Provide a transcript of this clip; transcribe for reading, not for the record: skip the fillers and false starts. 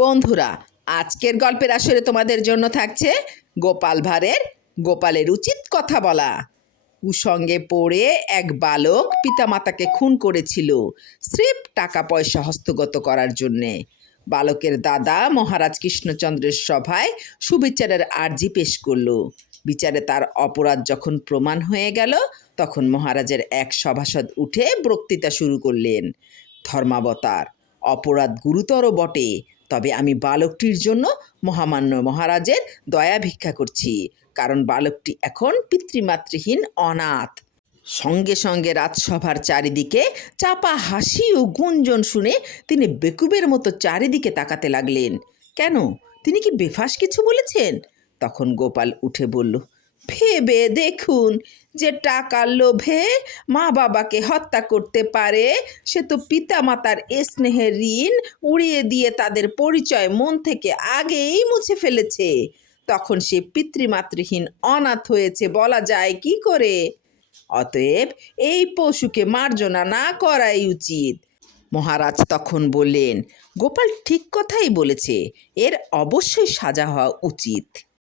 বন্ধুরা, আজকের গল্পের আসরে তোমাদের জন্য থাকছে গোপাল ভাঁড়ের গোপালের উচিত কথা বলা। কুসঙ্গে পড়ে এক বালক পিতামাতাকে খুন করেছিল স্রেফ টাকা পয়সা হস্তগত করার জন্যে। বালকের দাদা মহারাজ কৃষ্ণচন্দ্রের সভায় সুবিচারের আর্জি পেশ করল। বিচারে তার অপরাধ যখন প্রমাণ হয়ে গেল, তখন মহারাজের এক সভাসদ উঠে বক্তৃতা শুরু করলেন। ধর্মাবতার, অপরাধ গুরুতর বটে, তবে আমি বালকটির জন্য মহামান্য মহারাজের দয়া ভিক্ষা করছি, কারণ বালকটি এখন পিতৃমাতৃহীন অনাথ। সঙ্গে সঙ্গে রাজসভার চারিদিকে চাপা হাসি ও গুঞ্জন শুনে তিনি বেকুবের মতো চারিদিকে তাকাতে লাগলেন। কেন, তিনি কি বেফাস কিছু বলেছেন? তখন গোপাল উঠে বলল, ভেবে দেখুন, যে টাকার লোভে মা বাবাকে হত্যা করতে পারে, সে তো পিতামাতার স্নেহের ঋণ উড়িয়ে দিয়ে তাদের পরিচয় মন থেকে আগেই মুছে ফেলেছে। তখন সে পিতৃমাতৃহীন অনাথ হয়েছে বলা যায় কি করে? অতএব এই পশুকে মার্জনা না করাই উচিত। মহারাজ তখন বললেন, গোপাল ঠিক কথাই বলেছে, এর অবশ্যই সাজা হওয়া উচিত।